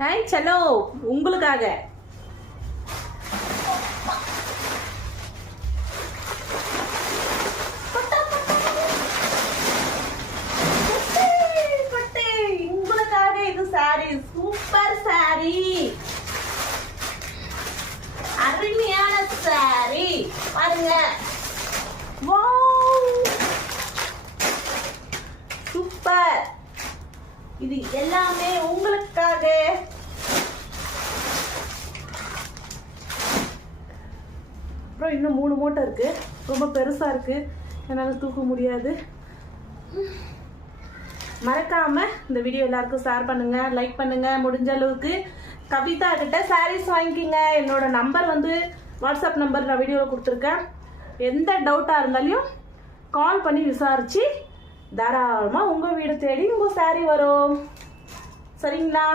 Hi சலோ உங்களுக்காக. உங்களுக்காக இது சாரி, சூப்பர் சாரி, அருமையான சாரி பாருங்க. சூப்பர். இது எல்லாமே உங்களுக்காக. அப்புறம் இன்னும் 3 மூட்டை இருக்கு. ரொம்ப பெருசா இருக்கு, என்னால் தூக்க முடியாது. மறக்காம இந்த வீடியோ எல்லாருக்கும் ஷேர் பண்ணுங்க, லைக் பண்ணுங்க. முடிஞ்ச அளவுக்கு கவிதா கிட்ட சாரீஸ் வாங்கிக்கிங்க. என்னோட நம்பர் வந்து வாட்ஸ்அப் நம்பர் நான் வீடியோவில் கொடுத்துருக்கேன். எந்த டவுட்டாக இருந்தாலும் கால் பண்ணி விசாரிச்சு தாராளமாக உங்கள் வீடு தேடி உங்கள் சாரீ வரும். சரிங்களா?